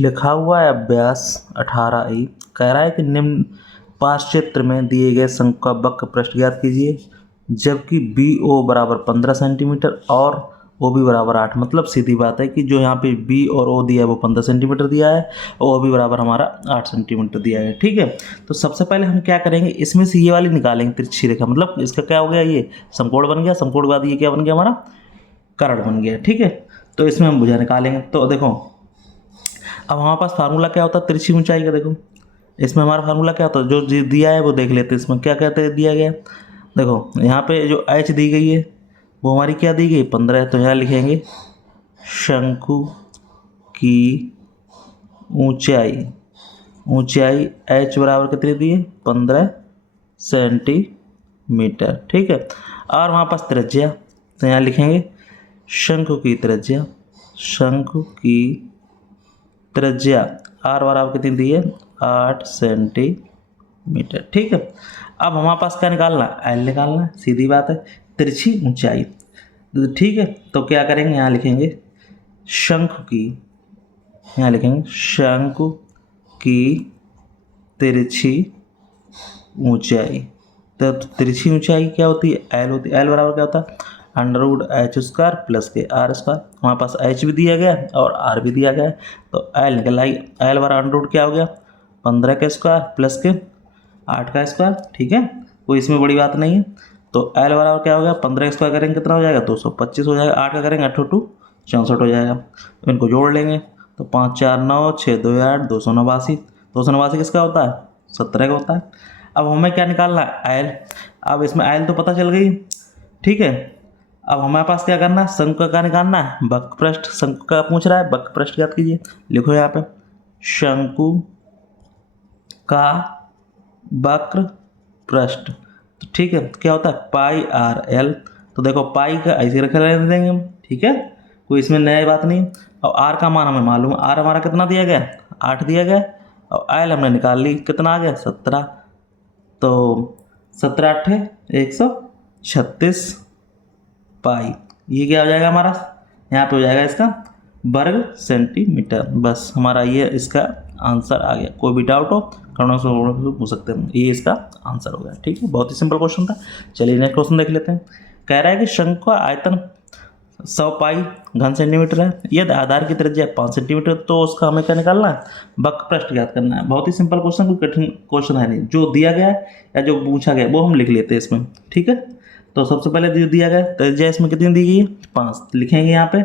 लिखा हुआ है अभ्यास 18E। कह रहा है कि निम्न पाठचित्र में दिए गए शंकु का वक्र पृष्ठ ज्ञात कीजिए, जबकि बी ओ बराबर 15 सेंटीमीटर और ओ बी बराबर 8। मतलब सीधी बात है कि जो यहाँ पे बी और ओ दिया है वो 15 सेंटीमीटर दिया है और ओ बी बराबर हमारा 8 सेंटीमीटर दिया है। ठीक है, तो सबसे पहले हम क्या करेंगे, इसमें से ये वाली निकालेंगे तिरछी रेखा। मतलब इसका क्या हो गया, ये समकोण बन गया। समकोण के बाद ये क्या बन गया, हमारा कर्ण बन गया। ठीक है, तो इसमें हम भुजा निकालेंगे। तो देखो अब हमारे पास फार्मूला क्या होता है तिरछी ऊंचाई का। देखो इसमें हमारा फार्मूला क्या होता है, जो दिया है वो देख लेते हैं। इसमें क्या कहते हैं दिया गया, देखो यहाँ पे जो एच दी गई है वो हमारी क्या दी गई, 15 है। तो यहाँ लिखेंगे शंकु की ऊंचाई, ऊंचाई एच बराबर कितनी दी है, 15 सेंटीमीटर। ठीक है, और वहाँ पास त्रिज्या, तो यहाँ लिखेंगे शंकु की त्रिज्या, शंकु की त्रिज्या आर बराबर कितनी दी है, 8 सेंटीमीटर। ठीक है, अब हमारे पास क्या निकालना है, एल निकालना है। सीधी बात है, तिरछी ऊंचाई। ठीक है, तो क्या करेंगे, यहाँ लिखेंगे शंकु की, यहाँ लिखेंगे शंकु की तिरछी ऊंचाई। तो तिरछी ऊंचाई क्या होती है, एल होती है। एल बराबर क्या होता है, √h² प्लस के r²। हमारे पास h भी दिया गया है और r भी दिया गया है, तो एल निकल आई। एल बराबर √ क्या हो गया, 15 का स्क्वायर प्लस के 8 का स्क्वायर। ठीक है, कोई इसमें बड़ी बात नहीं है। तो एल बराबर क्या हो गया, 15 का स्क्वायर करेंगे कितना हो जाएगा, 225 हो जाएगा। 8 का करेंगे 8 2 64 हो जाएगा। तो इनको जोड़ लेंगे, तो 5 4 9 6 2 8 289। 289 किसका होता है, 17 का होता है। अब हमें क्या निकालना है, एल। अब इसमें एल तो पता चल गई। ठीक है, अब हमारे पास क्या करना है, शंकु का निकालना है, वक्र पृष्ठ। शंकु का पूछ रहा है, वक्र पृष्ठ ज्ञात कीजिए। लिखो यहाँ पे शंकु का वक्र पृष्ठ। तो ठीक है, क्या होता है पाई आर एल। तो देखो पाई का ऐसे रख रहने देंगे हम। ठीक है, कोई इसमें नई बात नहीं। और आर का मान हमें मालूम है, आर हमारा कितना दिया गया, 8 दिया गया। और एल हमने निकाल ली, कितना आ गया, 17। तो 17 8 136 पाई। ये क्या हो जाएगा हमारा, यहाँ पे हो जाएगा इसका वर्ग सेंटीमीटर। बस हमारा ये इसका आंसर आ गया। कोई भी डाउट हो कमेंट से पूछ सकते हैं, ये इसका आंसर हो गया। ठीक है, बहुत ही सिंपल क्वेश्चन था। चलिए नेक्स्ट क्वेश्चन देख लेते हैं। कह रहा है कि शंकु का आयतन 100 पाई घन सेंटीमीटर है, यदि आधार की त्रिज्या 5 सेंटीमीटर, तो उसका हमें क्या निकालना है, वक्र पृष्ठ ज्ञात करना है। बहुत ही सिंपल क्वेश्चन, कोई कठिन क्वेश्चन है नहीं। जो दिया गया है या जो पूछा गया वो हम लिख लेते हैं इसमें। ठीक है, तो सबसे पहले जो दिया गया त्रिज्या इसमें कितनी दी गई है, 5। लिखेंगे यहाँ पे,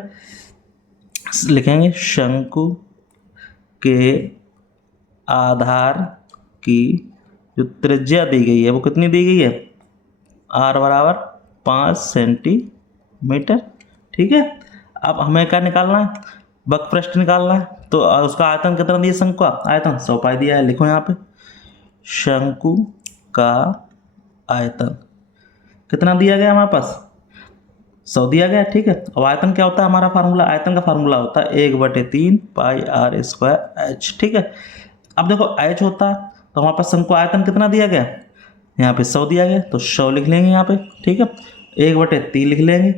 लिखेंगे शंकु के आधार की जो त्रिज्या दी गई है वो कितनी दी गई है, r बराबर 5 सेंटीमीटर। ठीक है, अब हमें क्या निकालना है, वक्र पृष्ठ निकालना है। तो उसका आयतन कितना दिया, शंकु का आयतन 100 पाई दिया है। लिखो यहाँ पे शंकु का आयतन कितना दिया गया हमारे पास, 100 दिया गया। ठीक है, अब आयतन क्या होता है, हमारा फार्मूला, आयतन का फार्मूला होता है 1/3 पाई r² h। ठीक है, अब देखो h होता है, तो हमारे पास शंकु आयतन कितना दिया गया, यहाँ पे 100 दिया गया, तो 100 लिख लेंगे यहाँ पे। ठीक है, 1/3 लिख लेंगे।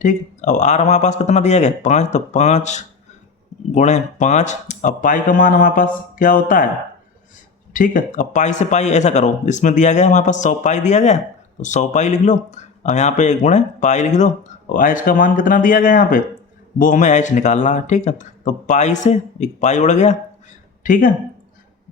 ठीक, अब r हमारे पास कितना दिया गया, 5, तो 5 गुणे 5। अब पाई का मान हमारे पास क्या होता है। ठीक है, अब पाई से पाई ऐसा करो, इसमें दिया गया हमारे पास 100 पाई दिया गया, तो 100 पाई लिख लो और यहाँ पे 1 गुणे पाई लिख दो। और एच का मान कितना दिया गया यहाँ पे, वो हमें एच निकालना है। ठीक है, तो पाई से एक पाई उड़ गया। ठीक है,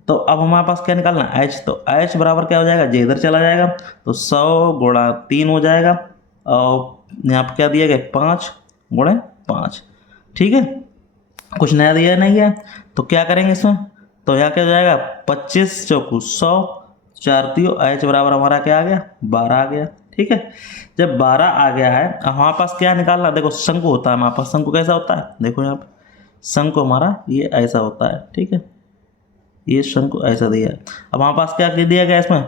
तो अब हमारे पास क्या निकालना है, एच। तो एच बराबर क्या हो जाएगा, जे इधर चला जाएगा, तो 100 गुणा 3 हो जाएगा। और यहाँ पे क्या दिया गया, 5 गुणे 5। ठीक है, कुछ नया दिया नहीं है, तो क्या करेंगे इसमें, तो यहाँ क्या हो जाएगा, 25 चौकू 100, 4 3 एच बराबर हमारा क्या आ गया, 12 आ गया। ठीक है, जब 12 आ गया है, हमारे पास क्या निकालना, देखो शंकु होता है हमारे पास। शंकु कैसा होता है, देखो यहाँ पे शंकु हमारा ये ऐसा होता है। ठीक है, ये शंकु ऐसा दिया है। अब हमारे पास क्या दिया गया, इसमें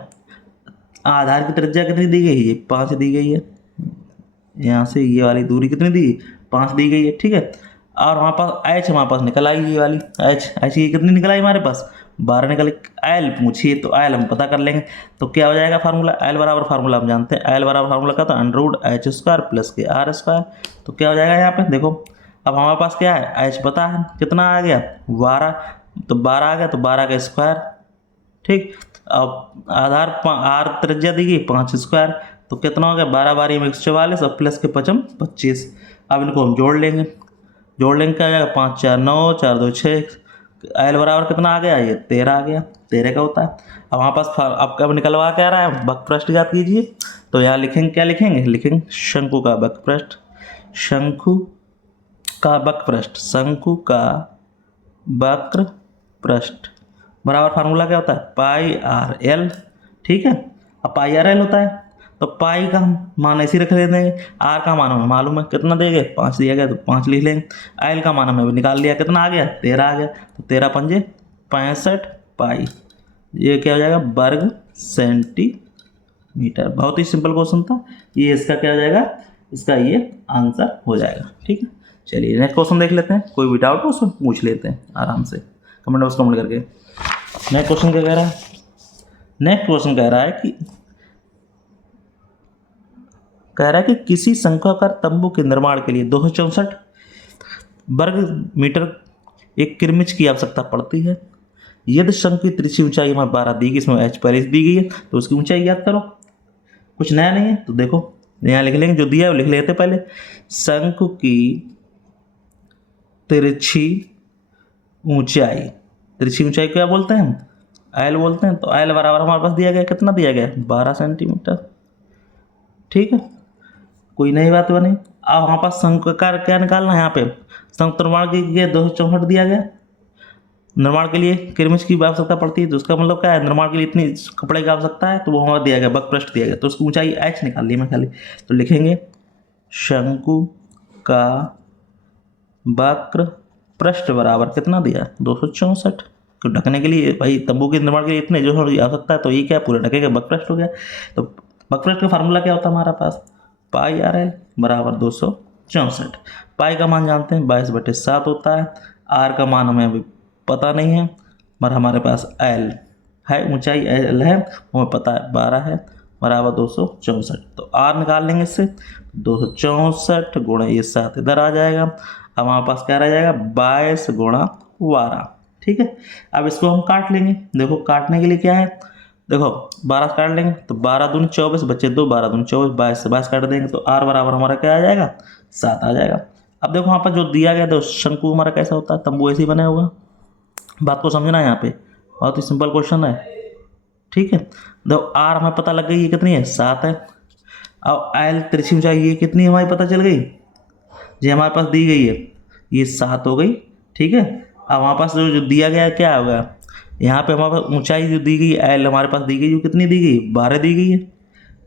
आधार की त्रिज्या कितनी दी गई है, 5 दी गई है। यहाँ से ये वाली दूरी कितनी दी, 5 दी गई है। ठीक है, और हमारे पास एच, हमारे पास निकल आई ये वाली एच। एच ये कितनी निकल आई हमारे पास, 12 निकल। एल पूछिए तो एल हम पता कर लेंगे। तो क्या हो जाएगा फार्मूला, एल बराबर फार्मूला हम जानते हैं, एल बराबर फार्मूला का तो √h² प्लस के r²। तो क्या हो जाएगा यहाँ पे देखो, अब हमारे पास क्या है, एच पता है कितना आ गया 12, तो 12 आ गया, तो 12 का स्क्वायर। ठीक, अब आधार आर त्रिज्या दी गई 5 स्क्वायर, तो कितना हो गया 12 12 में 144 और प्लस के 5 25। अब इनको हम जोड़ लेंगे क्या आ जाएगा 5 4 9 4 2 6, एल बराबर कितना आ गया, ये 13 आ गया, 13 का होता है। अब हमारे पास अब कब निकलवा क्या रहा है, वक्रपृष्ठ ज्ञात कीजिए। तो यहाँ लिखेंगे, क्या लिखेंगे शंकु का वक्रपृष्ठ, शंकु का वक्रपृष्ठ, शंकु का वक्रपृष्ठ बराबर फार्मूला क्या होता है, पाई आर एल। ठीक है, अब पाई आर एल होता है, तो पाई का हम मान ऐसे रख लेते हैं, आर का मान हमें मालूम है कितना देंगे 5 दिया गया, तो 5 लिख लेंगे। एल का मान हमें निकाल लिया, कितना आ गया 13 आ गया, तो 13 पंजे 65 पाई, ये क्या हो जाएगा वर्ग सेंटीमीटर। बहुत ही सिंपल क्वेश्चन था ये, इसका क्या हो जाएगा, इसका ये आंसर हो जाएगा। ठीक है, चलिए नेक्स्ट क्वेश्चन देख लेते हैं, कोई भी डाउट हो उसको पूछ लेते हैं आराम से कमेंट बॉक्स कमेंट करके। नेक्स्ट क्वेश्चन क्या कह रहा है, नेक्स्ट क्वेश्चन कह रहा है कि किसी शंक्वाकार तंबू के निर्माण के लिए 264 वर्ग मीटर एक किरमिच की आवश्यकता पड़ती है। यदि शंकु की तिरछी ऊंचाई हमें 12 दी गई, इसमें एच पहले से दी गई है, तो उसकी ऊंचाई याद करो। कुछ नया नहीं है, तो देखो यहाँ लिख लेंगे, जो दिया है वो लिख लेते पहले। शंकु की तिरछी ऊंचाई क्या बोलते हैं हम, एल बोलते हैं। तो एल बराबर हमारे पास दिया गया, कितना दिया गया 12 सेंटीमीटर। ठीक है, कोई नई बात बनी। अब हमारे पास शंक्वाकार क्या निकालना है, यहाँ पे शंकु निर्माण के लिए 264 दिया गया, निर्माण के लिए किरमिच की आवश्यकता पड़ती है, तो उसका मतलब क्या है, निर्माण के लिए इतनी कपड़े की आवश्यकता है, तो वो हमारा दिया गया वक्रपृष्ठ दिया गया, तो उसकी ऊंचाई एच निकाल ली मैं खाली। तो लिखेंगे शंकु का वक्रपृष्ठ बराबर कितना दिया 264, तो ढकने के लिए भाई तंबू के निर्माण के लिए इतने जो आवश्यकता है, तो ये क्या पूरा ढकेगा वक्रपृष्ठ हो गया। तो वक्रपृष्ठ का फार्मूला क्या होता है हमारा पास, पाई आर एल बराबर 264। पाई का मान जानते हैं 22/7 होता है, आर का मान हमें अभी पता नहीं है, पर हमारे पास एल है, ऊंचाई एल है, हमें पता है 12 है, बराबर 264। तो आर निकाल लेंगे इससे, 264 गुणा ये 7 इधर आ जाएगा। अब हमारे पास क्या रह जाएगा 22 गुणा 12। ठीक है, अब इसको हम काट लेंगे। देखो काटने के लिए क्या है, देखो 12 काट लेंगे, तो 12 दूनी 24 बच्चे 2, 12 दूनी 24, 22 से 22 काट देंगे, तो आर बराबर हमारा क्या आ जाएगा 7 आ जाएगा। अब देखो वहाँ पर जो दिया गया, तो शंकु हमारा कैसा होता है, तंबू ऐसे ही बना होगा। बात को समझना है, यहाँ पे बहुत ही सिंपल क्वेश्चन है। ठीक है, देखो आर हमें पता लग गई ये कितनी है 7 है। अब एल तिरछी ऊंचाई ये कितनी हमारी पता चल गई, ये हमारे पास दी गई है, ये 7 हो गई। ठीक है, अब हमारे पास जो दिया गया है क्या होगा, यहाँ पे हमारे पास ऊंचाई जो दी गई एल हमारे पास दी गई, जो कितनी दी गई 12 दी गई है।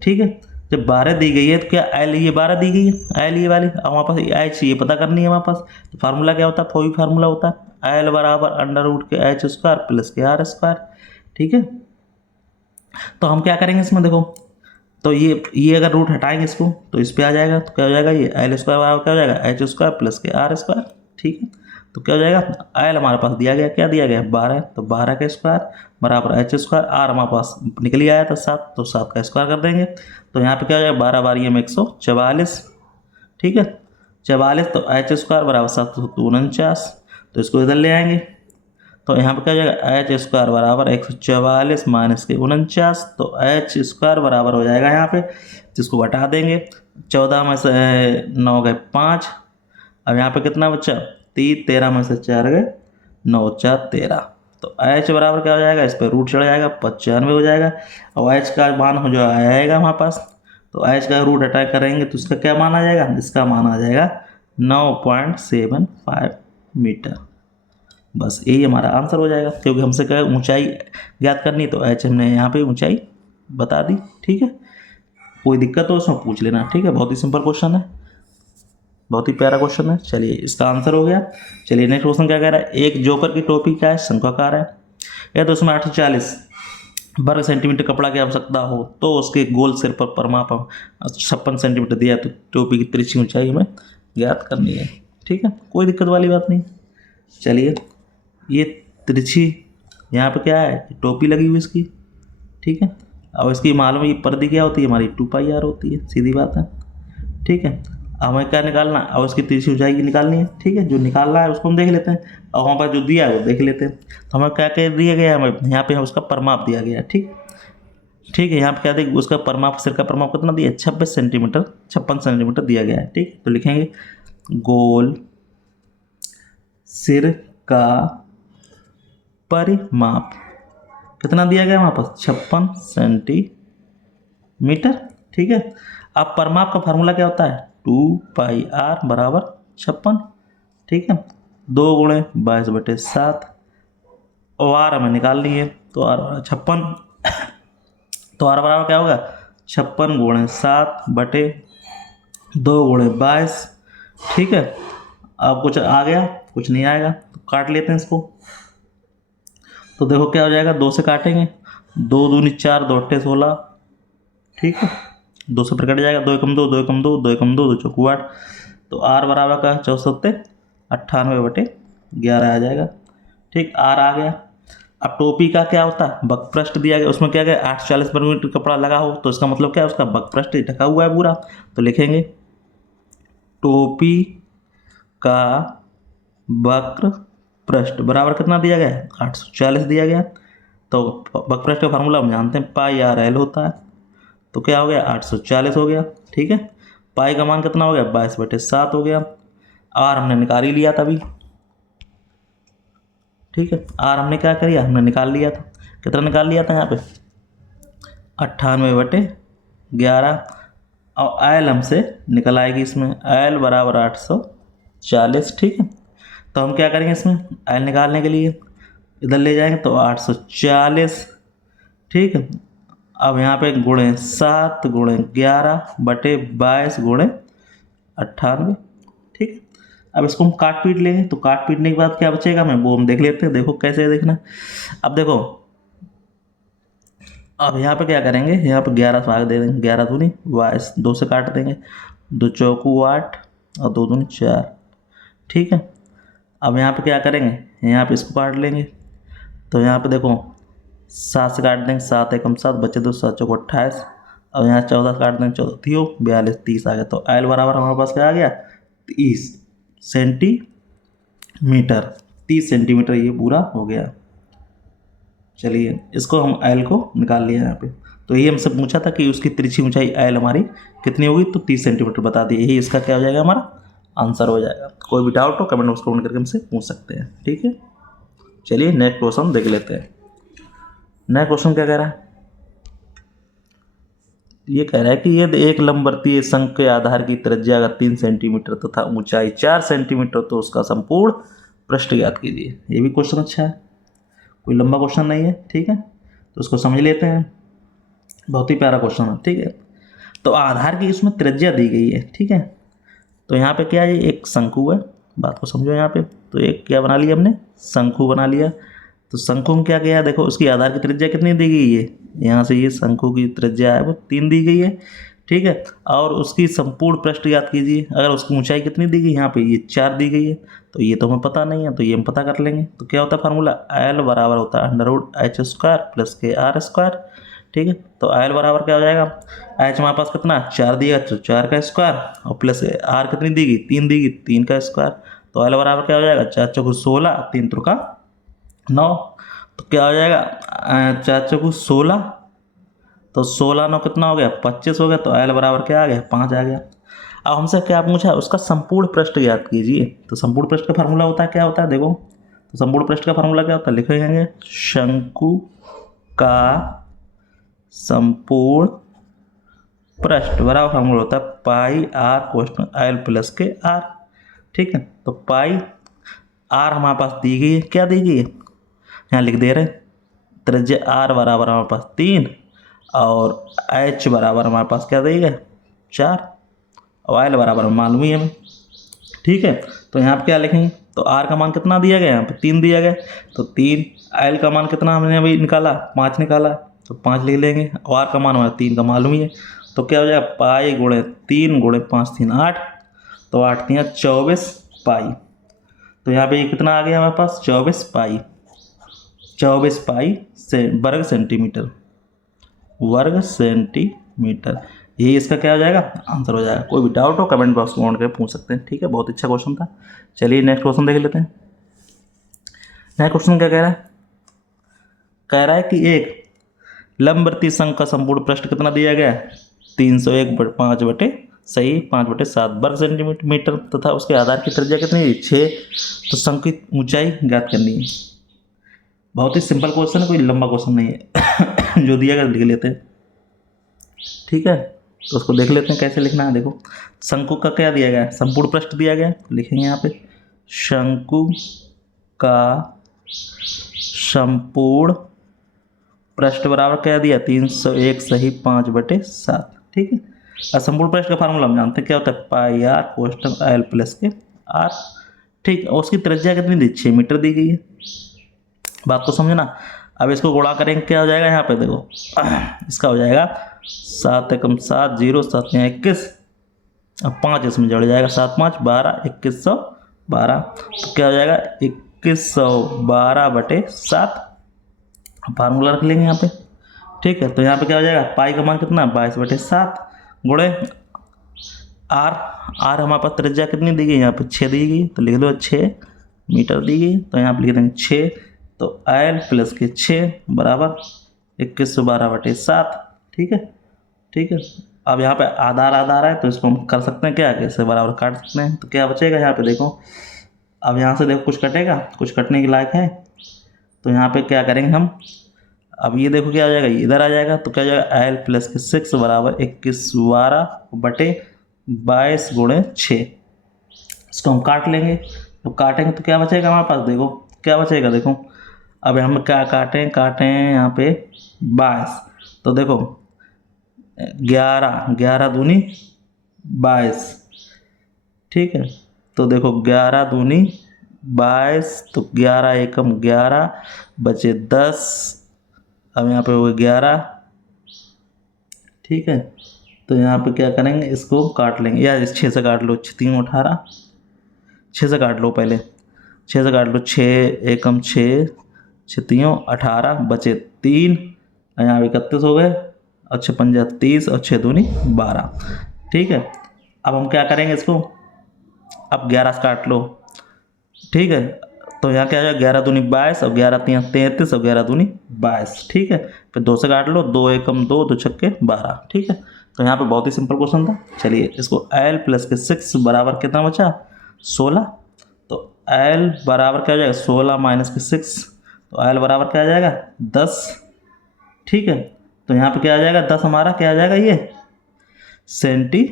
ठीक है, जब 12 दी गई है, तो क्या एल ये 12 दी गई है, एल ये वाली। अब हमारे पास एच ये पता करनी है हमारे पास, तो फार्मूला क्या होता है, कोई फार्मूला होता है एल बराबर √के h² प्लस के r²। ठीक है, तो हम क्या करेंगे इसमें, देखो तो ये अगर रूट हटाएंगे इसको, तो इस पे आ जाएगा, तो क्या हो जाएगा ये L² बराबर क्या हो जाएगा h² प्लस के r²। ठीक है, तो क्या हो जाएगा, एल हमारे पास दिया गया, क्या दिया गया 12, तो 12 का स्क्वायर बराबर h², आर हमारे पास निकल ही आया था 7, तो 7 का स्क्वायर कर देंगे। तो यहाँ पे क्या हो जाएगा 12 12 में 144। ठीक है, 44, तो h² बराबर 7 49, तो इसको इधर ले आएंगे, तो यहाँ पे क्या हो जाएगा h² बराबर 144 माइनस के 49, तो h² बराबर हो जाएगा यहाँ पे, जिसको घटा देंगे 14 में से 9 गए 5। अब यहाँ पे कितना बच्चा 3, 13 में से 4 गए 9 4 13, तो h बराबर क्या हो जाएगा, इस पर रूट चढ़ जाएगा 95 हो जाएगा। और h का मान हो जो आएगा हमारे पास, तो h का रूट अटैक करेंगे, तो इसका क्या मान आ जाएगा, इसका मान आ जाएगा 9.75 मीटर। बस यही हमारा आंसर हो जाएगा, क्योंकि हमसे क्या ऊंचाई ज्ञात करनी, तो h हमने यहाँ पे ऊंचाई बता दी। ठीक है, कोई दिक्कत हो उसमें पूछ लेना। ठीक है, बहुत ही सिंपल क्वेश्चन है, बहुत ही प्यारा क्वेश्चन है। चलिए इसका आंसर हो गया। चलिए नेक्स्ट क्वेश्चन क्या कह रहा है, एक जोकर की टोपी क्या है, शंक्वाकार है, या तो उसमें 840 वर्ग सेंटीमीटर कपड़ा की आवश्यकता हो, तो उसके गोल सिर पर परमाप 56 सेंटीमीटर दिया, तो टोपी की तिरछी ऊंचाई हमें ज्ञात करनी है। ठीक है, कोई दिक्कत वाली बात नहीं। चलिए ये तिरछी यहाँ पे क्या है, टोपी लगी हुई इसकी। ठीक है, और इसकी मालूम ये पर्दी क्या होती है हमारी 2πr होती है, सीधी बात है। ठीक है, अब हमें क्या निकालना, अब उसकी तिरछी ऊंचाई की निकालनी है। ठीक है, जो निकालना है उसको हम देख लेते हैं, और हमारे पास जो दिया है वो देख लेते हैं। तो हमें क्या क्या दिया गया है, हमें यहाँ पे उसका परिमाप दिया गया है। ठीक है, यहाँ पे क्या देखिए उसका परिमाप, सिर का परिमाप कितना दिया है, 56 सेंटीमीटर, 56 सेंटीमीटर दिया गया है। ठीक है, तो लिखेंगे गोल सिर का परिमाप कितना दिया गया वहाँ पर, 56 सेंटीमीटर। ठीक है, अब परिमाप का फार्मूला क्या होता है, 2πr बराबर 56। ठीक है, 2 गुणे 22/7, और आर हमें निकालनी है, तो आर बराबर 56, तो आर बराबर क्या होगा, 56 गुणे 7 बटे 2 गुणे 22। ठीक है, अब कुछ आ गया, कुछ नहीं आएगा तो काट लेते हैं इसको। तो देखो क्या हो जाएगा, 2 से काटेंगे, 2 दूनी 4, 2 अट्ठे 16। ठीक है, 2 से फिर कट जाएगा, 2 एकम 2, 2 एकम 2, 2 एकम 2, 2 चौकू 8। तो आर बराबर का 94/11 आ जाएगा। ठीक, आर आ गया। अब टोपी का क्या होता है, बकपृष्ठ दिया गया, उसमें क्या गया 840 वर्ग मीटर कपड़ा लगा हो, तो इसका मतलब क्या है, उसका बकपृष्ठ ढका हुआ है पूरा। तो लिखेंगे टोपी का वक्र पृष्ठ बराबर कितना दिया गया है, 840 दिया गया। तो वक्र का फार्मूला हम जानते हैं, πr/l होता है। तो क्या हो गया, 840 हो गया। ठीक है, पाई का मान कितना हो गया, 22/7 हो गया। आर हमने निकाल ही लिया था अभी। ठीक है, आर हमने क्या किया, हमने निकाल लिया था, कितना निकाल लिया था यहाँ पे, 98/11। और एल हमसे निकल आएगी इसमें, एल बराबर 840। ठीक है, तो हम क्या करेंगे इसमें, एल निकालने के लिए इधर ले जाएंगे तो 840। ठीक है, अब यहाँ पे गुणे 7 गुणे 11 बटे 22 गुणे 98। ठीक है, अब इसको हम काट पीट लेंगे, तो काट पीटने के बाद क्या बचेगा हमें वो हम देख लेते हैं। देखो कैसे देखना, अब देखो, अब यहाँ पे क्या करेंगे, यहाँ पे 11 भाग दे देंगे, 11 दूनी 22, 2 से काट देंगे, 2 चौकू 8 और 2 दूनी 4। ठीक है, अब यहाँ पे क्या करेंगे, यहाँ पे इसको काट लेंगे, तो यहाँ पे देखो 7 से काट देंगे, 7 एकम 7 बचे 2, 7 चौको 28। अब यहाँ 14 से काट देंगे, 14 थियो 42, 30 आ गया। तो एल बराबर हमारे पास क्या आ गया, 30 सेंटीमीटर। 30 सेंटीमीटर ये पूरा हो गया। चलिए, इसको हम एल को निकाल लिया यहाँ पे। तो यही हमसे पूछा था कि उसकी तिरछी ऊंचाई एल हमारी कितनी होगी, तो 30 सेंटीमीटर बता दिए, यही इसका क्या हो जाएगा, हमारा आंसर हो जाएगा। कोई भी डाउट हो कमेंट बॉक्स कमेंट करके हमसे पूछ सकते हैं। ठीक है, चलिए नेक्स्ट क्वेश्चन देख लेते हैं। नेक्स्ट क्वेश्चन क्या कह रहा है, ये कह रहा है कि यदि एक लंबवर्तीय शंख के आधार की त्रिज्या का 3 सेंटीमीटर तथा ऊंचाई 4 सेंटीमीटर, तो उसका संपूर्ण पृष्ठ ज्ञात कीजिए। ये भी क्वेश्चन अच्छा है, कोई लंबा क्वेश्चन नहीं है। ठीक है, तो उसको समझ लेते हैं, बहुत ही प्यारा क्वेश्चन है। ठीक है, तो आधार की इसमें त्रिज्या दी गई है। ठीक है, तो यहाँ पे क्या है, एक शंकु है, बात को समझो यहाँ पे। तो एक क्या बना लिया हमने, शंकु बना लिया। तो शंकु में क्या किया, देखो उसकी आधार की त्रिज्या कितनी दी गई है, यहाँ से ये शंकु की त्रिज्या है वो 3 दी गई है। ठीक है, और उसकी संपूर्ण पृष्ठ याद कीजिए, अगर उसकी ऊंचाई कितनी दी गई, यहाँ पे ये 4 दी गई है। तो ये तो हमें पता नहीं है, तो ये हम पता कर लेंगे। तो क्या होता है फार्मूला, एल बराबर होता है √h² + kr²। ठीक है, तो एल बराबर क्या हो जाएगा, एच हमारे पास कितना 4 दिया, तो 4 का स्क्वायर, और प्लस आर कितनी दी गई, 3 दी गई, 3 का स्क्वायर। तो एल बराबर क्या हो जाएगा, 4 चौको 16, 3 त्रिका 9। तो क्या हो जाएगा, 4 चौको 16, तो 16 9 कितना हो गया, 25 हो गया। तो एल बराबर क्या आ गया, 5 आ गया। अब हमसे क्या पूछा, उसका संपूर्ण पृष्ठ ज्ञात कीजिए। तो संपूर्ण पृष्ठ का फार्मूला होता है, क्या होता है देखो, तो संपूर्ण पृष्ठ का फार्मूला क्या होता है, लिखेंगे शंकु का संपूर्ण पृष्ठ बराबर फार्मूला होता है πr + kr। ठीक है, तो पाई आर हमारे पास दी गई है, क्या दी गई है, यहाँ लिख दे रहे हैं, त्रिज्या आर बराबर हमारे पास 3 और एच बराबर हमारे पास क्या दी गई 4 और एल बराबर मालूम ही है हमें। ठीक है, तो यहाँ पे क्या लिखेंगे, तो आर का मान कितना दिया गया, यहाँ पे 3 दिया गया, तो 3। एल का मान कितना हमने अभी निकाला, 5 निकाला, तो 5 लिख लेंगे, और आर का मान हमारा 3 का मालूम ही है। तो क्या हो जाएगा, पाई गुणे 3 गुणे 5 3 8, तो 8 3 24 पाई। तो यहाँ पे ये कितना आ गया हमारे पास, 24 पाई, 24 पाई से वर्ग सेंटीमीटर, यही इसका क्या हो जाएगा, आंसर हो जाएगा। कोई भी डाउट हो कमेंट बॉक्स में कमेंट करके पूछ सकते हैं, ठीक है। बहुत अच्छा क्वेश्चन था। चलिए नेक्स्ट क्वेश्चन देख लेते हैं। नेक्स्ट क्वेश्चन क्या कह रहा है, कह रहा है कि एक लंबवृत्तीय शंख का संपूर्ण पृष्ठ कितना दिया गया है, 301/5 बटे सही 5/7 वर्ग सेंटीमीटर तथा उसके आधार की त्रिज्या कितनी है, 6। तो शंख की ऊंचाई ज्ञात करनी है। बहुत ही सिंपल क्वेश्चन है, कोई लंबा क्वेश्चन नहीं है। जो दिया गया लिख लेते हैं, ठीक है। तो उसको देख लेते हैं कैसे लिखना है। देखो शंकु का क्या दिया गया है, संपूर्ण पृष्ठ दिया गया है, लिखेंगे यहाँ पे शंकु का संपूर्ण पृष्ठ बराबर क्या दिया, 301 सही 5/7, ठीक है। और संपूर्ण पृष्ठ का फार्मूला हम जानते हैं क्या होता है, पाई आर कोष्टक एल प्लस के आर, ठीक। और उसकी त्रिज्या कितनी दी, 6 मीटर दी गई है। बात को समझना। अब इसको गुणा करेंगे क्या हो जाएगा, यहाँ पे देखो इसका हो जाएगा 7 एकम 7 0 7 यहाँ 21, अब 5 इसमें जोड़ जाएगा 7 5 12 2112। तो क्या हो जाएगा 2112/7। फार्मूला रख लेंगे यहाँ पे, ठीक है। तो यहाँ पे क्या हो जाएगा, पाई का मान कितना 22/7 गुणे आर, आर हमारे पास त्रिज्या कितनी दी गई, यहाँ पे 6 दी गई, तो लिख दो 6 मीटर दी गई। तो यहाँ पे लिख देंगे 6, तो एल प्लस के 6 बराबर 2112/7, ठीक है, ठीक है। अब यहाँ पे आधार आधार है, तो इसको हम कर सकते हैं क्या, कैसे बराबर काट सकते हैं। तो क्या बचेगा यहाँ पे देखो, अब यहाँ से देखो कुछ कटेगा, कुछ कटने के लायक है। तो यहाँ पे क्या करेंगे हम, अब ये देखो क्या आ जाएगा, इधर आ जाएगा। तो क्या हो जाएगा एल प्लस के 6 बराबर 2112/22 गुणे 6। इसको हम काट लेंगे। तो काटेंगे तो क्या बचेगा हमारे पास, देखो क्या बचेगा, देखो अब हम क्या काटें यहाँ पे 22। तो देखो 11 दूनी 22, ठीक है। तो देखो 11 दूनी 22, तो 11 एकम 11 बचे 10। अब यहाँ पे हो गया 11, ठीक है। तो यहाँ पे क्या करेंगे, इसको काट लेंगे, या इस 6 से काट लो, 3 18, 6 से काट लो पहले, 6 से काट लो, 6 एकम 6 6 3 18 बचे 3, यहाँ 31 हो गए, और 6 पंजा 30 और 6 दूनी 12, ठीक है। अब हम क्या करेंगे इसको, अब 11 से काट लो, ठीक है। तो यहाँ क्या हो जाएगा 11 दूनी 22 और 11 3 33 और 11 दूनी 22, ठीक है। फिर 2 से काट लो, 2 एकम 2 2 छक्के 12, ठीक है। तो यहाँ पे बहुत ही सिंपल क्वेश्चन था। चलिए इसको एल प्लस के 6 बराबर कितना बचा, 16। तो एल बराबर क्या हो जाएगा 16 माइनस के 6, तो एल बराबर क्या आ जाएगा 10, ठीक है। तो यहाँ पे क्या आ जाएगा 10 हमारा क्या आ जाएगा ये सेंटी,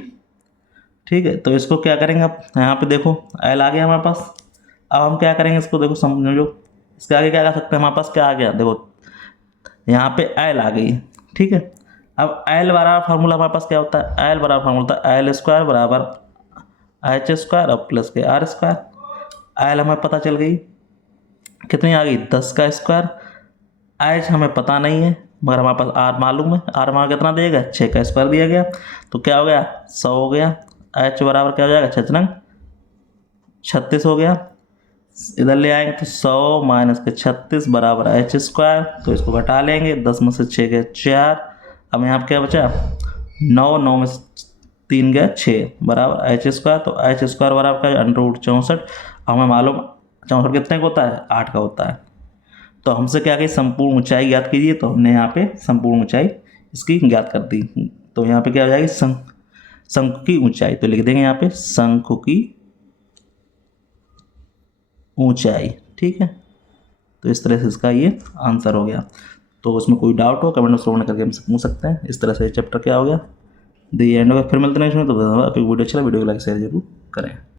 ठीक है। तो इसको क्या करेंगे, अब यहाँ पे देखो एल आ गया हमारे पास। अब हम क्या करेंगे इसको, देखो समझो इसके आगे क्या कर सकते हैं, हमारे पास क्या आ गया, देखो यहाँ पे एल आ गई, ठीक है। अब एल बराबर फार्मूला हमारे पास क्या होता है, एल बराबर फार्मूला होता है एल स्क्वायर बराबर एच स्क्वायर और प्लस के आर स्क्वायर। एल हमें पता चल गई कितनी आ गई 10 का स्क्वायर। एच हमें पता नहीं है, मगर हमारे पास आर मालूम है। आर हमारा कितना दिया गया 6 का स्क्वायर दिया गया। तो क्या हो गया 100 हो गया। एच बराबर क्या हो जाएगा 6 36 हो गया। इधर ले आएंगे तो 100 माइनस के 36 बराबर एच स्क्वायर। तो इसको घटा लेंगे, 10 में से 6 गए 4। अब यहाँ पर क्या बचा 9, 9 में से 3 गया 6 बराबर एच स्क्वायर। तो एच स्क्वायर बराबर का √64। हमें मालूम 64 कितने का होता है 8 का होता है। तो हमसे क्या कही संपूर्ण ऊंचाई ज्ञात कीजिए। तो हमने यहाँ पे संपूर्ण ऊंचाई इसकी ज्ञात कर दी। तो यहाँ पे क्या हो जाएगी शंकु की ऊंचाई। तो लिख देंगे यहाँ पे शंकु की ऊंचाई, ठीक है। तो इस तरह से इसका ये आंसर हो गया। तो उसमें कोई डाउट हो कमेंट में करके हमसे पूछ सकते हैं। इस तरह से चैप्टर क्या हो गया दी एंड हो गया। फिर मिलते हैं इसमें। तो वीडियो अच्छा लगा वीडियो को लाइक शेयर जरूर करें।